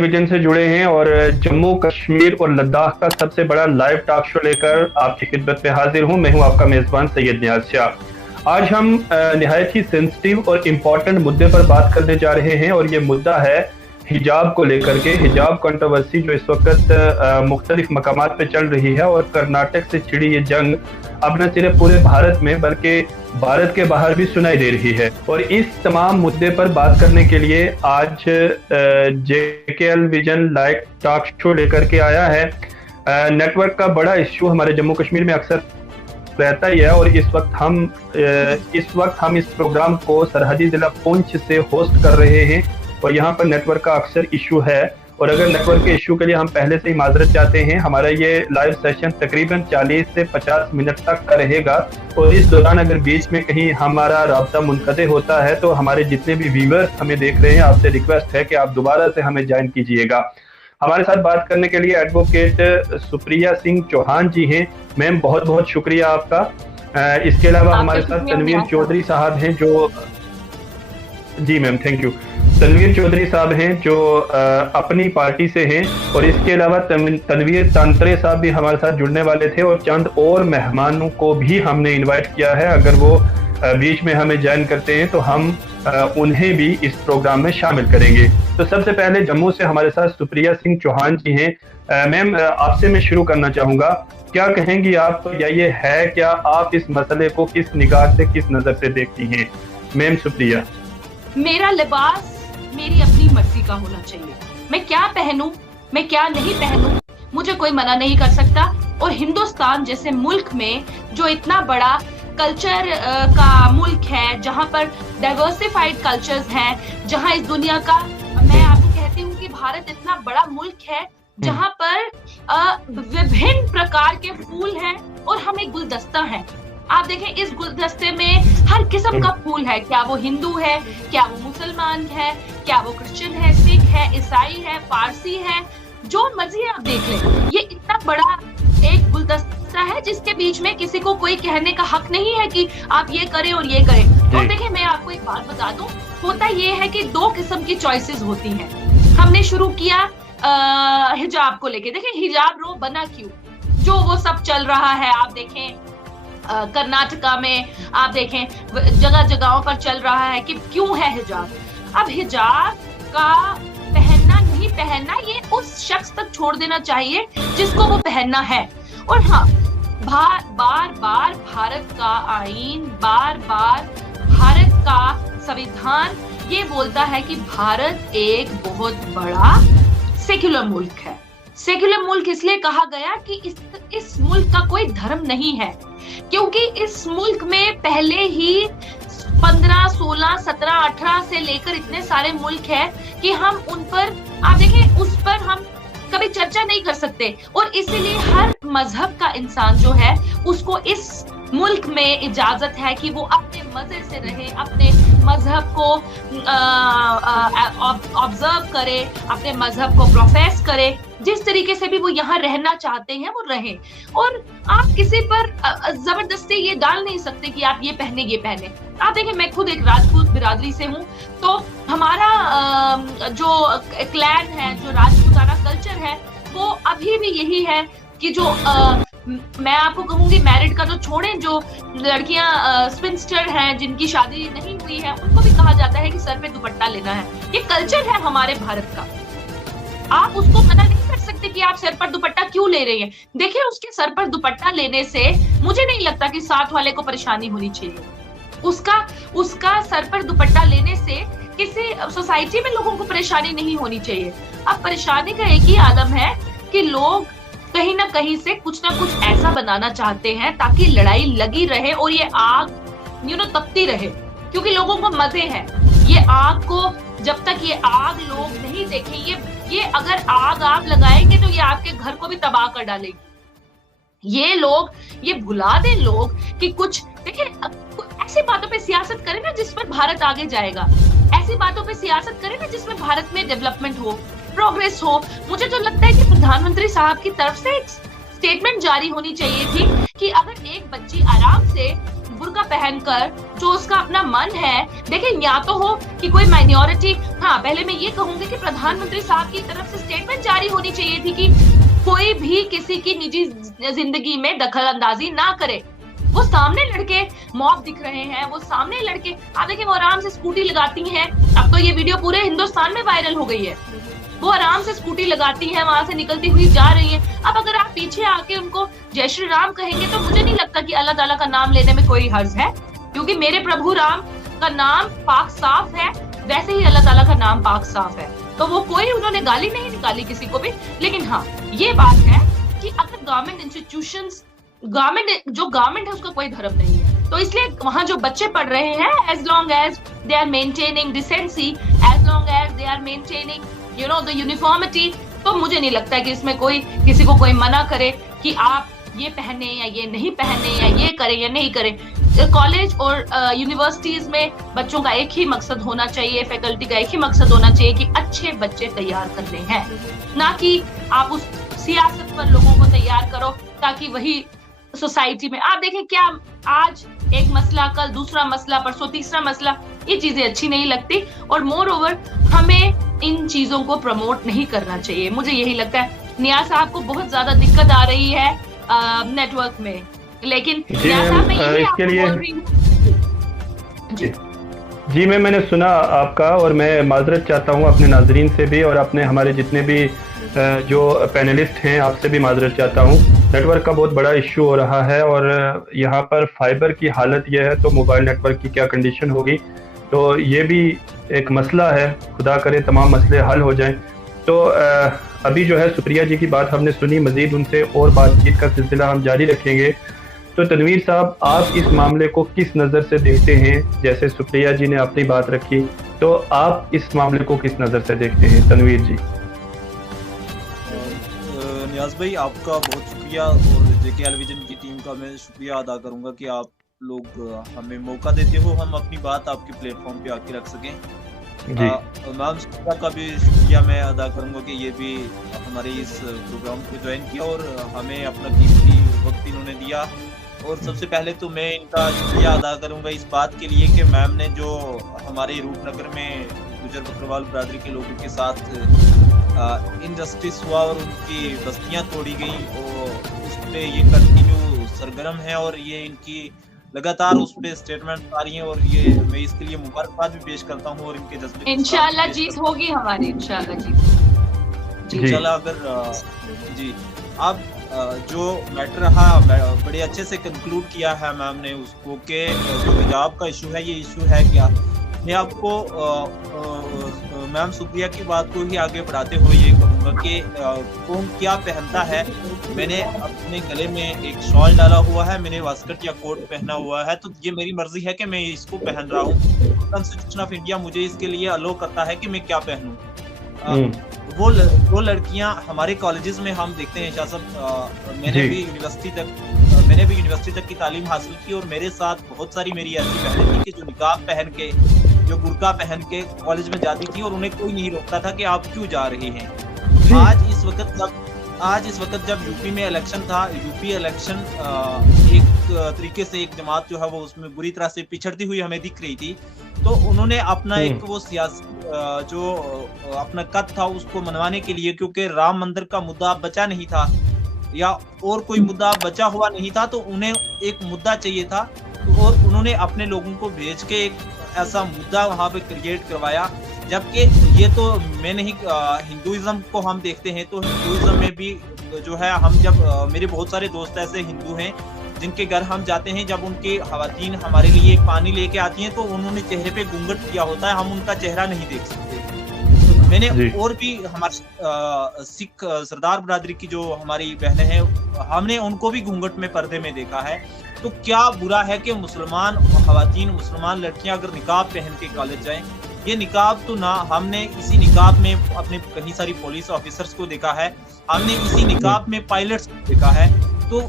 Vision से जुड़े हैं और जम्मू कश्मीर और लद्दाख का सबसे बड़ा लाइव टॉक शो लेकर आपकी खिदमत में हाजिर हूं। मैं हूं आपका मेजबान सैयद नियाज शाह। आज हम निहायत ही सेंसिटिव और इम्पोर्टेंट मुद्दे पर बात करने जा रहे हैं और ये मुद्दा है हिजाब को लेकर के। हिजाब कंट्रोवर्सी जो इस वक्त मुख्तलिफ मकामात पे चल रही है और कर्नाटक से छिड़ी ये जंग अब न सिर्फ पूरे भारत में बल्कि भारत के बाहर भी सुनाई दे रही है। और इस तमाम मुद्दे पर बात करने के लिए आज JKL vision live talk show लेकर के आया है। नेटवर्क का बड़ा इश्यू हमारे जम्मू कश्मीर में अक्सर रहता ही है और इस वक्त हम इस प्रोग्राम को सरहदी जिला पुंछ से होस्ट कर रहे हैं और यहाँ पर नेटवर्क का अक्सर इशू है। और अगर नेटवर्क के इशू के लिए हम पहले से ही माजरत चाहते हैं। हमारा ये लाइव सेशन तकरीबन 40 से 50 मिनट तक का रहेगा और इस दौरान अगर बीच में कहीं हमारा राब्ता मुनक़ते होता है तो हमारे जितने भी व्यूअर्स हमें देख रहे हैं आपसे रिक्वेस्ट है कि आप दोबारा से हमें ज्वाइन कीजिएगा। हमारे साथ बात करने के लिए एडवोकेट सुप्रिया सिंह चौहान जी हैं। मैम बहुत बहुत शुक्रिया आपका। इसके अलावा हमारे साथ तनवीर चौधरी साहब हैं जो जी ma'am thank you. Tanveer Chaudhary साहब हैं जो अपनी पार्टी से हैं और इसके अलावा तनवीर तांतरे साहब भी हमारे साथ जुड़ने वाले थे और चंद और मेहमानों को भी हमने इनवाइट किया है। अगर वो बीच में हमें ज्वाइन करते हैं तो हम उन्हें भी इस प्रोग्राम में शामिल करेंगे। तो सबसे पहले जम्मू से हमारे साथ सुप्रिया सिंह चौहान जी हैं। मैम आपसे मैं शुरू करना चाहूँगा, क्या कहेंगी आप या ये है क्या आप इस मसले को किस निगाह से किस नज़र से देखती हैं? मैम सुप्रिया। मेरा लिबास मेरी अपनी मर्जी का होना चाहिए। मैं क्या पहनूं, मैं क्या नहीं पहनूं, मुझे कोई मना नहीं कर सकता। और हिंदुस्तान जैसे मुल्क में जो इतना बड़ा कल्चर का मुल्क है, जहां पर डाइवर्सिफाइड कल्चर्स हैं, जहां इस दुनिया का, मैं आपको कहती हूँ कि भारत इतना बड़ा मुल्क है जहां पर विभिन्न प्रकार के फूल हैं और हम एक गुलदस्ता हैं। आप देखें इस गुलदस्ते में हर किस्म का फूल है, क्या वो हिंदू है, क्या वो मुसलमान है, क्या वो क्रिश्चियन है, सिख है, ईसाई है, पारसी है, जो मर्जी है आप देख लें। ये इतना बड़ा एक गुलदस्ता है जिसके बीच में किसी को कोई कहने का हक नहीं है कि आप ये करें और ये करें। और देखिए मैं आपको एक बात बता दूं, होता ये है कि दो किस्म की चॉइसेस होती हैं। हमने शुरू किया हिजाब को लेके। देखिए हिजाब रो बना क्यों, जो वो सब चल रहा है, आप देखें कर्नाटका में, आप देखें जगह जगहों पर चल रहा है कि क्यों है हिजाब। अब हिजाब का पहनना नहीं पहनना ये उस शख्स तक छोड़ देना चाहिए जिसको वो पहनना है। और हाँ, बार बार भारत का आईन, बार बार भारत का संविधान ये बोलता है कि भारत एक बहुत बड़ा सेक्युलर मुल्क है। सेक्युलर मुल्क इसलिए कहा गया कि इस मुल्क का कोई धर्म नहीं है, क्योंकि इस मुल्क में पहले ही 15, 16, 17, 18 से लेकर इतने सारे मुल्क हैं कि हम उन पर, आप देखें उस पर हम कभी चर्चा नहीं कर सकते। और इसीलिए हर मजहब का इंसान जो है उसको इस मुल्क में इजाजत है कि वो अपने मजे से रहे, अपने मजहब को ऑब्जर्व करे, अपने मजहब को प्रोफेस करे, जिस तरीके से भी वो यहाँ रहना चाहते हैं वो रहे। और आप किसी पर जबरदस्ती ये डाल नहीं सकते कि आप ये पहने। आप देखें मैं खुद एक राजपूत बिरादरी से हूँ, तो हमारा जो क्लैन है, जो राजपूताना कल्चर है, वो अभी भी यही है कि जो मैं आपको कहूंगी मैरिड का तो छोड़ें, जो लड़कियां स्पिंस्टर हैं जिनकी शादी नहीं हुई है, उनको भी कहा जाता है कि सर पे दुपट्टा लेना है। ये कल्चर है हमारे भारत का। आप उसको मना नहीं कर सकते कि आप सर पर दुपट्टा क्यों ले रहे हैं। देखिए उसके सर पर दुपट्टा लेने से मुझे नहीं लगता कि साथ वाले को परेशानी होनी चाहिए। उसका सर पर दुपट्टा लेने से किसी सोसाइटी में लोगों को परेशानी नहीं होनी चाहिए। अब परेशानी का एक ही आलम है कि लोग कहीं ना कहीं से कुछ ना कुछ ऐसा बनाना चाहते हैं ताकि लड़ाई लगी रहे और ये आग तपती रहे, क्योंकि लोगों को मजे हैं। ये आग को जब तक ये आग लोग नहीं देखें, ये अगर आग आप लगाएंगे तो ये आपके घर को भी तबाह कर डालेगी। ये भुला दें लोग कि कुछ देखिए, ऐसी बातों पे सियासत करें ना जिस पर भारत आगे जाएगा। ऐसी बातों पे सियासत करें ना जिसमें भारत में डेवलपमेंट हो, प्रोग्रेस हो। मुझे तो लगता है कि प्रधानमंत्री साहब की तरफ से एक स्टेटमेंट जारी होनी चाहिए थी कि अगर एक बच्ची आराम से बुर्का पहनकर जो उसका अपना मन है, देखिए या तो हो कि कोई माइनॉरिटी, हाँ पहले मैं ये कहूंगी कि प्रधानमंत्री साहब की तरफ से स्टेटमेंट जारी होनी चाहिए थी कि कोई भी किसी की निजी जिंदगी में दखल अंदाजी ना करे। वो सामने लड़के मॉब दिख रहे हैं, वो सामने लड़के, आप देखिए वो आराम से स्कूटी लगाती हैं। अब तो ये वीडियो पूरे हिंदुस्तान में वायरल हो गई है। वो आराम से स्कूटी लगाती हैं, वहां से निकलती हुई जा रही हैं। अब अगर आप पीछे आके उनको जय श्री राम कहेंगे तो मुझे नहीं लगता कि अल्लाह ताला का नाम लेने में कोई हर्ज है, क्योंकि मेरे प्रभु राम का नाम पाक साफ है, वैसे ही अल्लाह ताला का नाम पाक साफ है। तो वो कोई उन्होंने गाली नहीं निकाली किसी को भी। लेकिन हाँ ये बात है कि अगर गवर्नमेंट इंस्टीट्यूशंस, गवर्नमेंट है उसका कोई धर्म नहीं है, तो इसलिए वहां जो बच्चे पढ़ रहे हैं, as long as they are maintaining decency, as long as they are maintaining the uniformity, तो मुझे नहीं लगता कि इसमें कोई किसी को कोई मना करे कि आप ये पहने या ये नहीं पहने या ये करें या नहीं करें। कॉलेज और यूनिवर्सिटीज में बच्चों का एक ही मकसद होना चाहिए, फैकल्टी का एक ही मकसद होना चाहिए कि अच्छे बच्चे तैयार करने हैं, ना कि आप उस सियासत पर लोगों को तैयार करो ताकि वही सोसाइटी में, आप देखें क्या आज एक मसला, कल दूसरा मसला, परसों तीसरा मसला, ये चीजें अच्छी नहीं लगती। और मोर ओवर हमें इन चीजों को प्रमोट नहीं करना चाहिए, मुझे यही लगता है। नियाज साहब को बहुत ज्यादा दिक्कत आ रही है नेटवर्क में, लेकिन नियाज साहब मैं यही आपको बोल रही हूँ जी मैंने सुना आपका, और मैं माजरत चाहता हूँ अपने नाजरीन से भी और अपने हमारे जितने भी जो पैनलिस्ट हैं आपसे भी माजरत चाहता हूँ। नेटवर्क का बहुत बड़ा इश्यू हो रहा है और यहाँ पर फाइबर की हालत यह है तो मोबाइल नेटवर्क की क्या कंडीशन होगी, तो ये भी एक मसला है। खुदा करे तमाम मसले हल हो जाएं। तो अभी जो है सुप्रिया जी की बात हमने सुनी, मज़ीद उनसे और बातचीत का सिलसिला हम जारी रखेंगे। तो तनवीर साहब, आप इस मामले को किस नज़र से देखते हैं? जैसे सुप्रिया जी ने अपनी बात रखी, तो आप इस मामले को किस नज़र से देखते हैं तनवीर जी? नियाज भाई आपका बहुत शुक्रिया, और जेके टेलीविजन की टीम का मैं शुक्रिया अदा करूंगा कि आप लोग हमें मौका देते हो, हम अपनी बात आपके प्लेटफॉर्म पे आके रख सकें। मैम सुप्रिया का भी शुक्रिया मैं अदा करूंगा कि ये भी हमारे इस प्रोग्राम को ज्वाइन किया और हमें अपना कीमती वक्त इन्होंने दिया। और सबसे पहले तो मैं इनका शुक्रिया अदा करूंगा इस बात के लिए कि मैम ने जो हमारे रूपनगर में गुजर बकरवाल बरादरी के लोगों के साथ इनजस्टिस हुआ और उनकी बस्तियां तोड़ी गई, और उस पर ये कंटिन्यू सरगर्म है और ये इनकी लगातार उस पे स्टेटमेंट आ रही हैं, और ये मैं इसके लिए मुबारकबाद भी पेश करता हूँ और इनके जज्बे इंशाल्लाह जीत होगी हमारी, इंशाल्लाह जीत। इंशाल्लाह। अगर जी आप जो मैटर रहा बड़े अच्छे से कंक्लूड किया है मैम ने उसको कि जो हिजाब का इशू है ये इशू है क्या। मैं आपको मैम सुप्रिया की बात को ही आगे बढ़ाते हुए ये कहूँगा कि कौन क्या पहनता है। मैंने अपने गले में एक शॉल डाला हुआ है, मैंने वास्कट या कोट पहना हुआ है, तो ये मेरी मर्जी है कि मैं इसको पहन रहा हूँ। कॉन्स्टिट्यूशन ऑफ इंडिया मुझे इसके लिए अलो करता है कि मैं क्या पहनूं। वो लड़कियां हमारे कॉलेजेस में हम देखते हैं शाह साहब, मैंने भी यूनिवर्सिटी तक की तालीम हासिल की और मेरे साथ बहुत सारी मेरी ऐसी बहनें थी कि जो निकाब पहन के, जो बुर्का पहन के कॉलेज में जाती थी और उन्हें कोई नहीं रोकता था कि आप क्यों जा रही हैं। आज इस वक्त जब यूपी में इलेक्शन था, यूपी इलेक्शन एक तरीके से एक जमात जो है वो उसमें बुरी तरह से पिछड़ती हुई हमें दिख रही थी, तो उन्होंने अपना एक वो सियासी जो अपना कद था उसको मनवाने के लिए, क्योंकि राम मंदिर का मुद्दा बचा नहीं था या और कोई मुद्दा बचा हुआ नहीं था, तो उन्हें एक मुद्दा चाहिए था और उन्होंने अपने लोगों को भेज के एक ऐसा मुद्दा वहां पे क्रिएट करवाया। जबकि ये तो मैं नहीं, हिंदुइज्म को हम देखते हैं तो हिंदुइज्म में भी जो है हम जब मेरे बहुत सारे दोस्त ऐसे हिंदू हैं जिनके घर हम जाते हैं, जब उनकी खवातीन हमारे लिए पानी लेके आती हैं तो उन्होंने चेहरे पे घूंघट किया होता है, हम उनका चेहरा नहीं देख सकते। मैंने और भी हमारे सिख सरदार बरादरी की जो हमारी बहनें हैं, हमने उनको भी घूंघट में पर्दे में देखा है। तो क्या बुरा है कि मुसलमान खवातीन, मुसलमान लड़कियां अगर निकाब पहन के कॉलेज जाएं? ये निकाब तो ना, हमने इसी निकाब में अपने कई सारी पुलिस ऑफिसर्स को देखा है, हमने इसी निकाब में पायलट्स को देखा है। तो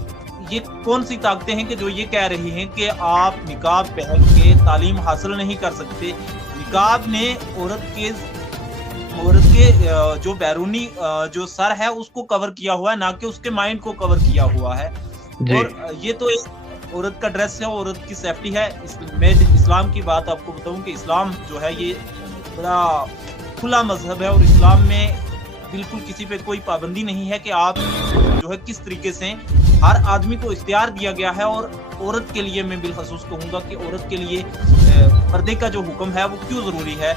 ये कौन सी ताकतें हैं कि जो ये कह रही हैं कि आप निकाब पहन के तालीम हासिल नहीं कर सकते। निकाब ने औरत के जो बैरूनी जो सर है उसको कवर किया हुआ है, ना कि उसके माइंड को कवर किया हुआ है। और ये तो औरत का ड्रेस है, औरत की सेफ्टी है। मैं इस्लाम की बात आपको बताऊं कि इस्लाम जो है ये बड़ा खुला मजहब है और इस्लाम में बिल्कुल किसी पे कोई पाबंदी नहीं है कि आप जो है किस तरीके से, हर आदमी को इख्तियार दिया गया है। और औरत के लिए मैं बिलखसूस कहूँगा कि औरत के लिए पर्दे का जो हुक्म है वो क्यों ज़रूरी है।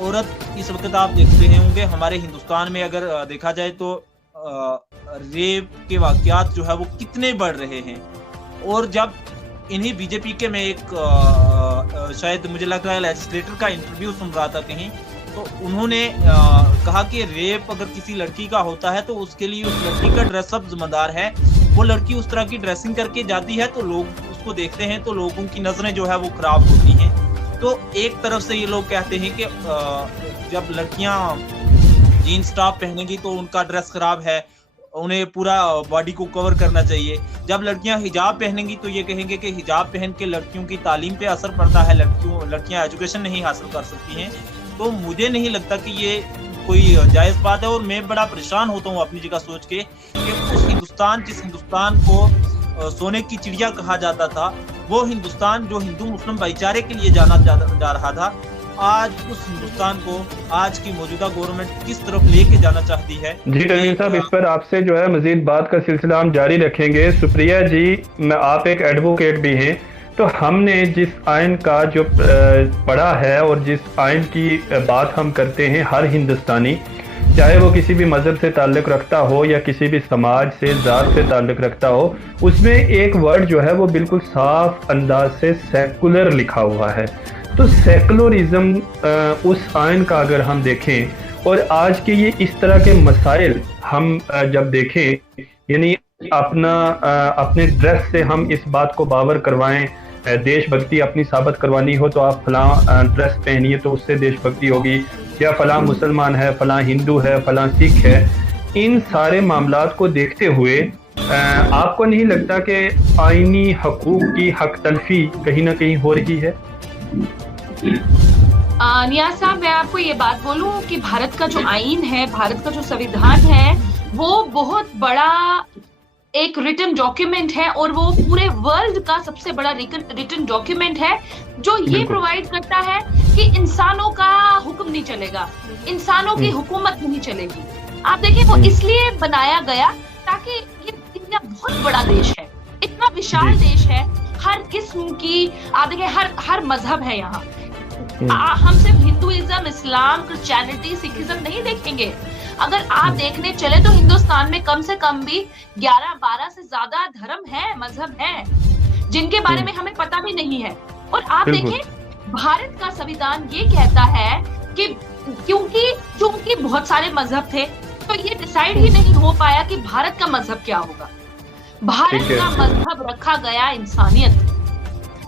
औरत इस वक्त आप देखते होंगे हमारे हिंदुस्तान में अगर देखा जाए तो रेप के वाक़यात जो है वो कितने बढ़ रहे हैं। और जब इन्हीं बीजेपी के मैं एक शायद मुझे लग रहा है लेजिस्लेटर का इंटरव्यू सुन रहा था कहीं, तो उन्होंने कहा कि रेप अगर किसी लड़की का होता है तो उसके लिए उस लड़की का ड्रेसअप जिम्मेदार है। वो लड़की उस तरह की ड्रेसिंग करके जाती है तो लोग उसको देखते हैं तो लोगों की नजरें जो है वो खराब होती हैं। तो एक तरफ से ये लोग कहते हैं कि जब लड़कियां जीन्स टॉप पहनेंगी तो उनका ड्रेस खराब है, उन्हें पूरा बॉडी को कवर करना चाहिए। जब लड़कियां हिजाब पहनेंगी तो ये कहेंगे कि हिजाब पहन के लड़कियों की तालीम पे असर पड़ता है, लड़कियां एजुकेशन नहीं हासिल कर सकती हैं। तो मुझे नहीं लगता कि ये कोई जायज़ बात है। और मैं बड़ा परेशान होता हूँ अपनी जगह सोच के कि उस हिंदुस्तान, जिस हिंदुस्तान को सोने की चिड़िया कहा जाता था, वो हिंदुस्तान जो हिंदू मुस्लिम भाईचारे के लिए जाना जा रहा था, आज उस हिंदुस्तान को आज की मौजूदा गवर्नमेंट किस तरफ लेके जाना चाहती है। जी तनवीर साहब, इस पर आपसे जो है मजीद बात का सिलसिला हम जारी रखेंगे। सुप्रिया जी, आप एक एडवोकेट भी हैं, तो हमने जिस आइन का जो पढ़ा है और जिस आइन की बात हम करते हैं, हर हिंदुस्तानी चाहे वो किसी भी मज़हब से ताल्लुक़ रखता हो या किसी भी समाज से, ज़ात से ताल्लुक़ रखता हो, उसमें एक वर्ड जो है वो बिल्कुल साफ अंदाज से सेकुलर लिखा हुआ है। तो सेकुलरिज्म उस आइन का अगर हम देखें और आज के ये इस तरह के मसाइल हम जब देखें, यानी अपने ड्रेस से हम इस बात को बावर करवाएं, देशभक्ति अपनी साबित करवानी हो तो आप फलां ड्रेस पहनिए तो उससे देशभक्ति होगी, या फलां मुसलमान है, फलां हिंदू है, फलां सिख है। इन सारे मामलात को देखते हुए आपको नहीं लगता कि आईनी हकूक की हक तलफी कहीं ना कहीं हो रही है? नियाज साहब, मैं आपको ये बात बोलूं कि भारत का जो आईन है, भारत का जो संविधान है, वो बहुत बड़ा एक रिटन डॉक्यूमेंट है और वो पूरे वर्ल्ड का सबसे बड़ा रिटन डॉक्यूमेंट है जो ये प्रोवाइड करता है कि इंसानों का हुक्म नहीं चलेगा, इंसानों की हुकूमत नहीं चलेगी। आप देखिए, वो इसलिए बनाया गया ताकि ये इंडिया बहुत बड़ा देश है, इतना विशाल देश है, हर किस्म की, आप देखिए हर मजहब है यहाँ। हम सिर्फ हिंदुइज्म, इस्लाम, क्रिश्चियनिटी, सिखिज्म नहीं देखेंगे। अगर आप देखने चले तो हिंदुस्तान में कम से कम भी 11-12 से ज्यादा धर्म है, मजहब है, जिनके बारे में हमें पता भी नहीं है। और आप देखें, भारत का संविधान ये कहता है कि क्योंकि बहुत सारे मजहब थे तो ये डिसाइड ही नहीं हो पाया कि भारत का मजहब क्या होगा। भारत का मजहब रखा गया इंसानियत,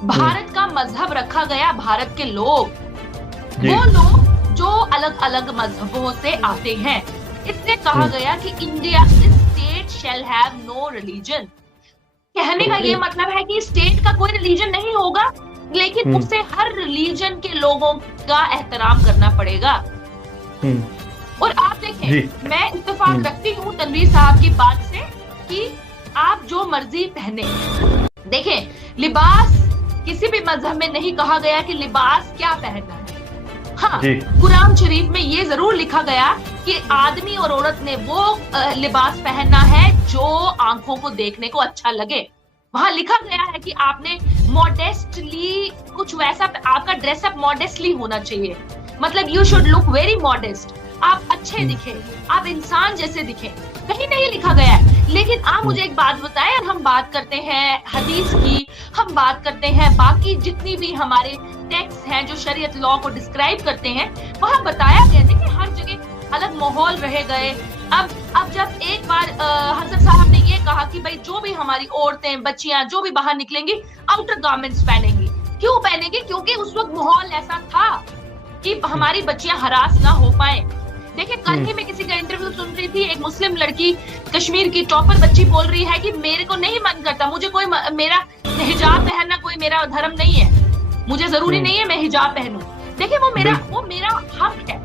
भारत का मजहब रखा गया भारत के लोग, वो लोग जो अलग अलग मजहबों से आते हैं। इसलिए कहा गया कि India state shall have no religion. कहने का ये मतलब है कि स्टेट का कोई रिलीजन नहीं होगा, लेकिन उसे हर रिलीजन के लोगों का एहतराम करना पड़ेगा। और आप देखें, मैं इत्तेफाक रखती हूँ तनवीर साहब की बात से कि आप जो मर्जी पहने, देखें, लिबास किसी भी मजहब में नहीं कहा गया कि लिबास क्या पहनना है। हाँ, कुरान शरीफ में ये जरूर लिखा गया कि आदमी और औरत ने वो लिबास पहनना है जो आंखों को देखने को अच्छा लगे। वहां लिखा गया है कि आपने मॉडेस्टली कुछ वैसा, आपका ड्रेसअप मॉडेस्टली होना चाहिए, मतलब you should look very modest, आप अच्छे दिखे, आप इंसान जैसे दिखे। कहीं नहीं लिखा गया है। लेकिन आप मुझे एक बात बताएं, हम बात करते हैं हदीस की, हम बात करते हैं बाकी जितनी भी हमारे टेक्स्ट हैं जो शरीयत लॉ को डिस्क्राइब करते हैं, वहां बताया गया था कि हर जगह अलग माहौल रह गए। अब जब एक बार हजरत साहब ने ये कहा कि भाई जो भी हमारी औरतें, बच्चियां जो भी बाहर निकलेंगी आउटर गारमेंट्स पहनेंगी। क्यों पहनेंगी? क्योंकि उस वक्त माहौल ऐसा था कि हमारी बच्चियां हरास ना हो पाए। देखिए, कल ही मैं किसी का इंटरव्यू सुन रही थी, एक मुस्लिम लड़की, कश्मीर की टॉपर बच्ची बोल रही है कि मेरे को नहीं मन करता, मुझे कोई मेरा हिजाब पहनना कोई मेरा धर्म नहीं है, मुझे जरूरी नहीं है मैं हिजाब पहनूं। देखिए, वो मेरा हक है,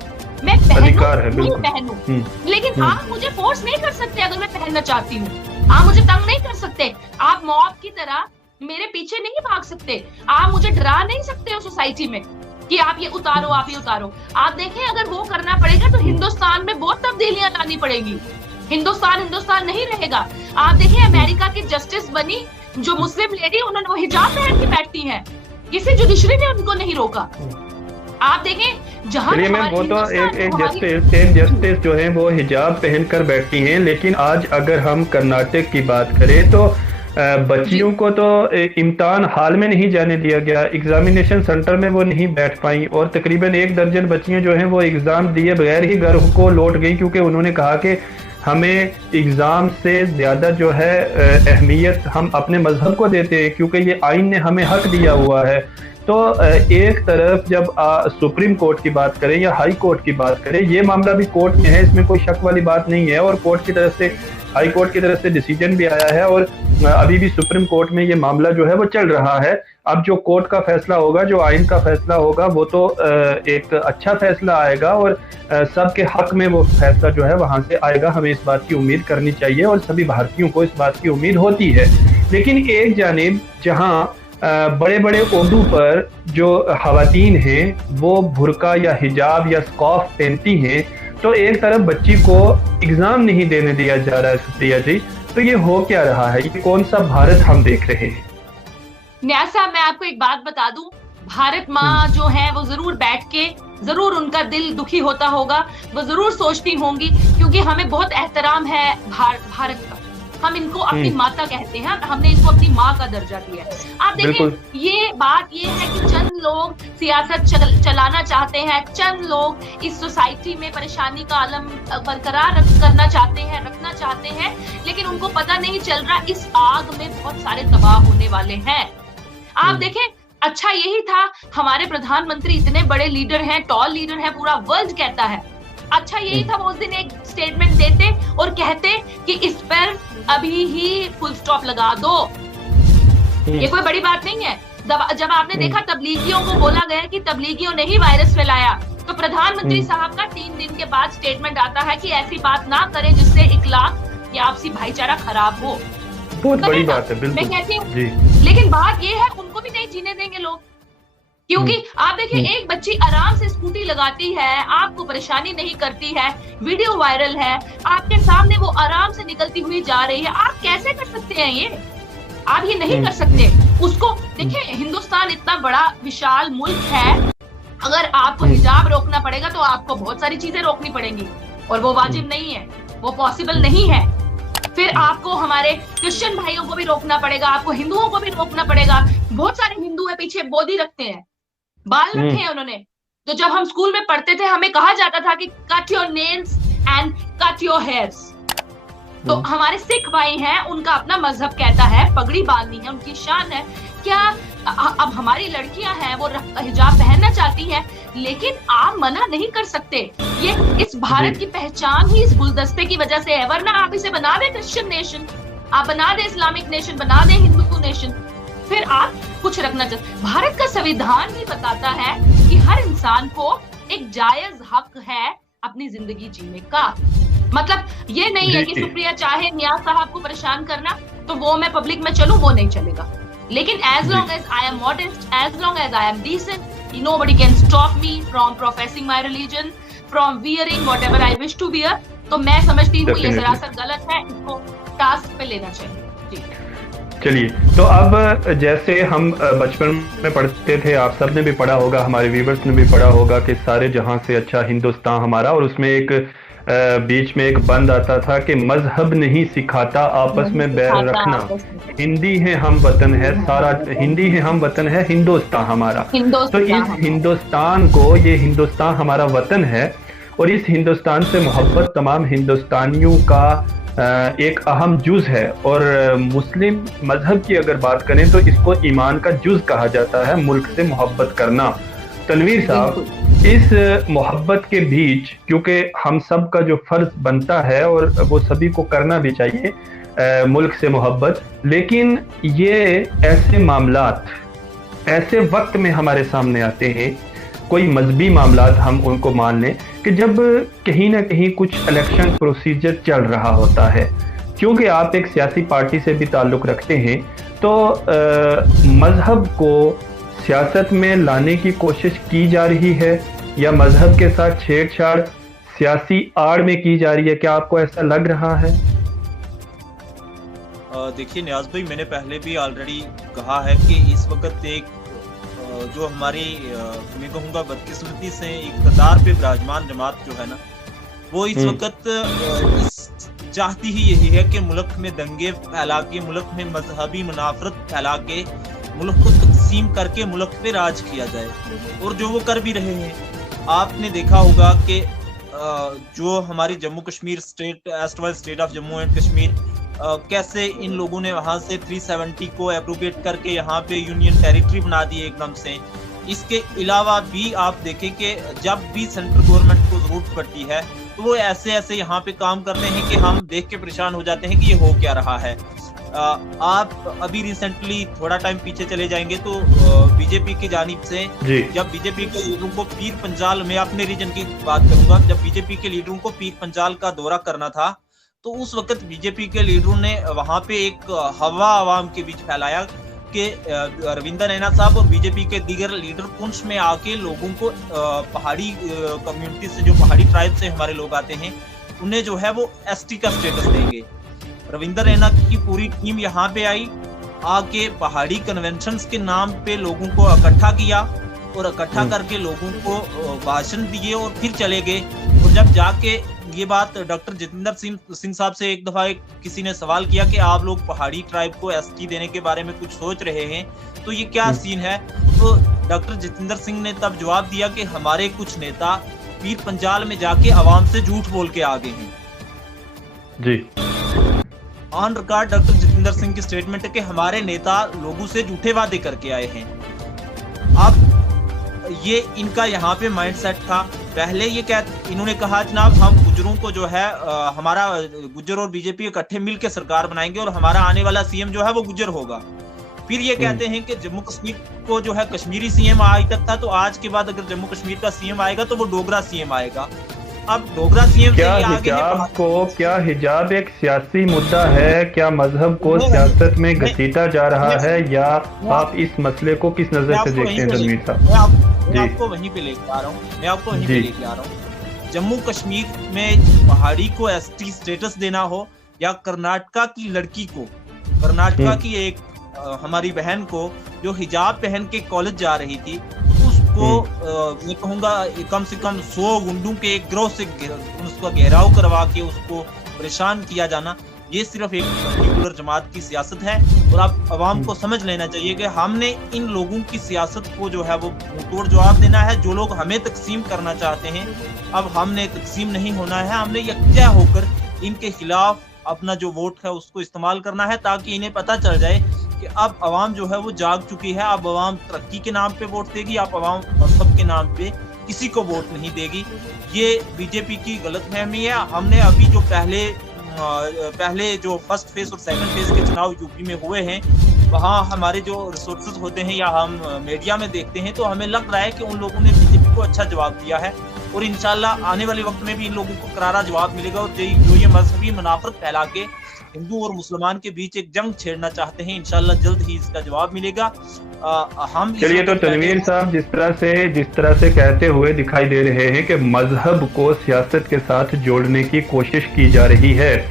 मैं पहनूं नहीं पहनूं, लेकिन आप मुझे फोर्स नहीं कर सकते अगर मैं पहनना चाहती हूँ। आप मुझे तंग नहीं कर सकते, आप मॉब की तरह मेरे पीछे नहीं भाग सकते, आप मुझे डरा नहीं सकते हो सोसाइटी में कि आप ये उतारो, आप ये उतारो। आप देखें, अगर वो करना पड़ेगा तो हिंदुस्तान में बहुत तब्दीलियां लानी पड़ेगी, हिंदुस्तान नहीं रहेगा। आप देखें, अमेरिका की जस्टिस बनी जो मुस्लिम लेडी, उन्होंने वो हिजाब पहन के बैठती है, किसी जुडिशरी ने उनको नहीं रोका। आप देखें, जहां वो तो एक जस्टिस जो है वो हिजाब पहनकर बैठती हैं, लेकिन आज अगर हम कर्नाटक की बात करें तो बच्चियों को तो इम्तिहान हाल में नहीं जाने दिया गया, एग्जामिनेशन सेंटर में वो नहीं बैठ पाई, और तकरीबन 1 दर्जन बच्चियां जो हैं वो एग्जाम दिए बगैर ही घर को लौट गई, क्योंकि उन्होंने कहा कि हमें एग्जाम से ज्यादा जो है अहमियत हम अपने मजहब को देते हैं, क्योंकि ये आइन ने हमें हक दिया हुआ है। तो एक तरफ जब सुप्रीम कोर्ट की बात करें या हाई कोर्ट की बात करें, ये मामला भी कोर्ट में है, इसमें कोई शक वाली बात नहीं है, और कोर्ट की तरफ से, हाई कोर्ट की तरफ से डिसीजन भी आया है, और अभी भी सुप्रीम कोर्ट में ये मामला जो है वो चल रहा है। अब जो कोर्ट का फैसला होगा, जो आइन का फैसला होगा, वो तो एक अच्छा फैसला आएगा, और सबके हक में वो फैसला जो है वहां से आएगा, हमें इस बात की उम्मीद करनी चाहिए, और सभी भारतीयों को इस बात की उम्मीद होती है। लेकिन एक जानिब जहां बड़े बड़े ओहदों पर जो खवातीन हैं वो बुर्का या हिजाब या स्कार्फ पहनती हैं, तो एक तरफ बच्ची को एग्जाम नहीं देने दिया जा रहा है। सुप्रिया जी, तो ये हो क्या रहा है, ये कौन सा भारत हम देख रहे हैं? न्याज साहब, मैं आपको एक बात बता दूं, भारत माँ जो है वो जरूर बैठ के, जरूर उनका दिल दुखी होता होगा, वो जरूर सोचती होंगी, क्योंकि हमें बहुत एहतराम है भारत का, हम इनको अपनी माता कहते हैं, हमने इनको अपनी माँ का दर्जा दिया है। आप देखें, ये बात ये है कि चंद लोग सियासत चलाना चाहते हैं, चंद लोग इस सोसाइटी में परेशानी का आलम बरकरार रखना चाहते हैं, लेकिन उनको पता नहीं चल रहा इस आग में बहुत सारे तबाह होने वाले हैं। आप देखें, अच्छा यही था, हमारे प्रधानमंत्री इतने बड़े लीडर हैं, टॉल लीडर हैं, पूरा वर्ल्ड कहता है, अच्छा यही था वो उस दिन एक स्टेटमेंट देते और कहते कि इस पर अभी ही फुल स्टॉप लगा दो। ये कोई बड़ी बात नहीं है। जब आपने देखा तबलीगियों को बोला गया कि तबलीगियों ने ही वायरस फैलाया, तो प्रधानमंत्री साहब का 3 दिन के बाद स्टेटमेंट आता है कि ऐसी बात ना करें जिससे इखलाक या आपसी भाईचारा खराब हो। बहुत बड़ी बात है, बिल्कुल। मैं कहती हूँ, लेकिन बात ये है, उनको भी नहीं जीने देंगे लोग, क्योंकि आप देखिए, एक बच्ची आराम से स्कूटी लगाती है, आपको परेशानी नहीं करती है, वीडियो वायरल है, आपके सामने वो आराम से निकलती हुई जा रही है, आप कैसे कर सकते हैं ये? आप ये नहीं कर सकते। उसको देखिए, हिंदुस्तान इतना बड़ा विशाल मुल्क है, अगर आपको हिजाब रोकना पड़ेगा तो आपको बहुत सारी चीजें रोकनी पड़ेंगी, और वो वाजिब नहीं है, वो पॉसिबल नहीं है। फिर आपको हमारे क्रिश्चियन भाइयों को भी रोकना पड़ेगा, आपको हिंदुओं को भी रोकना पड़ेगा। बहुत सारे हिंदू है पीछे बोधी रखते हैं, बाल रखे हैं उन्होंने। तो जब हम स्कूल में पढ़ते थे, हमें कहा जाता था कि cut your nails and cut your hairs. तो हमारे सिख भाई हैं, उनका अपना मजहब कहता है पगड़ी बांधनी है, उनकी शान है। क्या अब हमारी लड़कियां हैं, वो हिजाब पहनना चाहती हैं, लेकिन आप मना नहीं कर सकते। ये इस भारत की पहचान ही इस गुलदस्ते की वजह से है, वरना आप इसे बना दे क्रिश्चियन नेशन, आप बना दे इस्लामिक नेशन, बना दे हिंदू नेशन, फिर आप कुछ रखना चाहते। भारत का संविधान भी बताता है कि हर इंसान को एक जायज हक है अपनी जिंदगी जीने का। मतलब ये नहीं है कि सुप्रिया चाहे नियाज साहब को परेशान करना, तो वो मैं पब्लिक में चलूं, वो नहीं चलेगा। लेकिन as long as I am modest, as long as I am decent, nobody can stop me from professing my religion, from wearing whatever I wish to wear। तो मैं समझती हूँ ये सरासर गलत है, इसको टास्क पे लेना चाहिए। जी चलिए, तो अब जैसे हम बचपन में पढ़ते थे, आप सब ने भी पढ़ा होगा, हमारे व्यूवर्स ने भी पढ़ा होगा कि सारे जहां से अच्छा हिंदुस्तान हमारा, और उसमें एक बीच में एक बंद आता था कि मजहब नहीं सिखाता आपस में बैर रखना, हिंदी है हम वतन है सारा, हिंदी है हम वतन है हिंदुस्तान हमारा। तो इस हिंदुस्तान को, ये हिंदुस्तान हमारा वतन है, और इस हिंदुस्तान से मोहब्बत तमाम हिंदुस्तानियों का एक अहम जुज है। और मुस्लिम मजहब की अगर बात करें तो इसको ईमान का जुज कहा जाता है, मुल्क से मोहब्बत करना। तनवीर साहब, इस मोहब्बत के बीच, क्योंकि हम सब का जो फर्ज बनता है और वो सभी को करना भी चाहिए मुल्क से मोहब्बत, लेकिन ये ऐसे मामलात ऐसे वक्त में हमारे सामने आते हैं, कोई मजहबी मामलात हम उनको मान लें कि जब कहीं ना कहीं कुछ इलेक्शन प्रोसीजर चल रहा होता है, क्योंकि आप एक सियासी पार्टी से भी ताल्लुक़ रखते हैं, तो मज़हब को सियासत में लाने की कोशिश की जा रही है या मज़हब के साथ छेड़छाड़ सियासी आड़ में की जा रही है? क्या आपको ऐसा लग रहा है? देखिए नियाज भाई, मैंने पहले भी ऑलरेडी कहा है कि इस वक्त एक जो हमारी मैं कहूँगा बदकिस्मती से इक़्तिदार पे विराजमान जमात जो है ना, वो इस वक्त चाहती ही यही है कि मुल्क में दंगे फैला के, मुल्क में मजहबी मुनाफरत फैला के, मुल्क को तकसीम करके मुल्क पे राज किया जाए, और जो वो कर भी रहे हैं। आपने देखा होगा कि जो हमारी Jammu Kashmir state, erstwhile state of Jammu and Kashmir, कैसे इन लोगों ने वहां से 370 को एप्रोप्रिएट करके यहाँ पे यूनियन टेरिटरी बना दी एकदम से। इसके अलावा भी आप देखें कि जब भी सेंट्रल गवर्नमेंट को जरूरत पड़ती है तो वो ऐसे ऐसे यहाँ पे काम करते हैं कि हम देख के परेशान हो जाते हैं कि ये हो क्या रहा है। आप अभी रिसेंटली थोड़ा टाइम पीछे चले जाएंगे तो बीजेपी की जानिब से जब बीजेपी के लीडरों को पीर पंजाल, मैं अपने रीजन की बात करूंगा, जब बीजेपी के लीडरों को पीर पंजाल का दौरा करना था तो उस वक्त बीजेपी के लीडरों ने वहां पे एक हवा आवाम के बीच फैलाया कि रविंदर रैना साहब और बीजेपी के दीगर लीडर पुंछ में आके लोगों को पहाड़ी कम्युनिटी से, जो पहाड़ी ट्राइब से हमारे लोग आते हैं, उन्हें जो है वो एसटी का स्टेटस देंगे। रविंदर रैना की पूरी टीम यहाँ पे आई, आके पहाड़ी कन्वेंशंस के नाम पे लोगों को इकट्ठा किया और इकट्ठा करके लोगों को भाषण दिए और फिर चले गए। और जब जाके ये बात डॉक्टर जितेंद्र सिंह साहब से एक दफा किसी ने सवाल किया कि आप लोग पहाड़ी ट्राइब को एसटी देने के बारे में कुछ सोच रहे हैं, तो ये क्या सीन है? तो डॉक्टर जितेंद्र सिंह ने तब जवाब दिया कि हमारे कुछ नेता पीर पंजाल में जाके आवाम से झूठ बोल के आ गए हैं। जी, on record doctor Jitendra Singh की स्टेटमेंट है कि हमारे नेता लोगों से झूठे वादे करके आए हैं। अब ये इनका यहाँ पे माइंडसेट था। पहले ये इन्होंने कहा जनाब हम गुज्जरों को जो है हमारा गुज्जर और बीजेपी इकट्ठे मिलकर सरकार बनाएंगे और हमारा आने वाला सीएम जो है वो गुज्जर होगा। फिर ये कहते हैं कि जम्मू कश्मीर को जो है कश्मीरी सीएम आज तक था, तो आज के बाद अगर जम्मू कश्मीर का सीएम आएगा तो वो डोगरा सीएम आएगा। अब डोगरा सीएम क्या हिजाब एक सियासी मुद्दा है? क्या मजहब को सियासत में घसीटा जा रहा है, या आप इस मसले को किस नजर से देखते हैं तनवीर साहब? मैं आपको वहीं पे लेके आ रहा हूँ। जम्मू कश्मीर में पहाड़ी को एसटी स्टेटस देना हो, या कर्नाटका की लड़की को, कर्नाटका की एक हमारी बहन को जो हिजाब पहन के कॉलेज जा रही थी, उसको मैं कहूँगा कम से कम 100 गुंडों के एक गिरोह से उसका घेराव करवा के उसको परेशान किया जाना, ये सिर्फ एक पर्टिकुलर जमात की सियासत है। और आप आवाम को समझ लेना चाहिए कि हमने इन लोगों की सियासत को जो है वो मुंहतोड़ जवाब देना है। जो लोग हमें तकसीम करना चाहते हैं, अब हमने तकसीम नहीं होना है, हमने यकजा होकर इनके खिलाफ अपना जो वोट है उसको इस्तेमाल करना है, ताकि इन्हें पता चल जाए कि अब आवाम जो है वो जाग चुकी है। अब आवाम तरक्की के नाम पे वोट देगी, अब आवाम मजहब के नाम पे किसी को वोट नहीं देगी। ये बीजेपी की गलतफहमी है। हमने अभी जो पहले जो फर्स्ट फेज और सेकंड फेज के चुनाव यूपी में हुए हैं, वहाँ हमारे जो रिसोर्सेज होते हैं या हम मीडिया में देखते हैं, तो हमें लग रहा है कि उन लोगों ने बीजेपी को अच्छा जवाब दिया है, और इंशाल्लाह आने वाले वक्त में भी इन लोगों को करारा जवाब मिलेगा। और जो ये मजहबी मुनाफरत फैला के हिंदू और मुसलमान के बीच एक जंग छेड़ना चाहते हैं, इंशाल्लाह जल्द ही इसका जवाब मिलेगा। हम चलिए, तो तनवीर साहब जिस तरह से कहते हुए दिखाई दे रहे हैं कि मजहब को सियासत के साथ जोड़ने की कोशिश की जा रही है,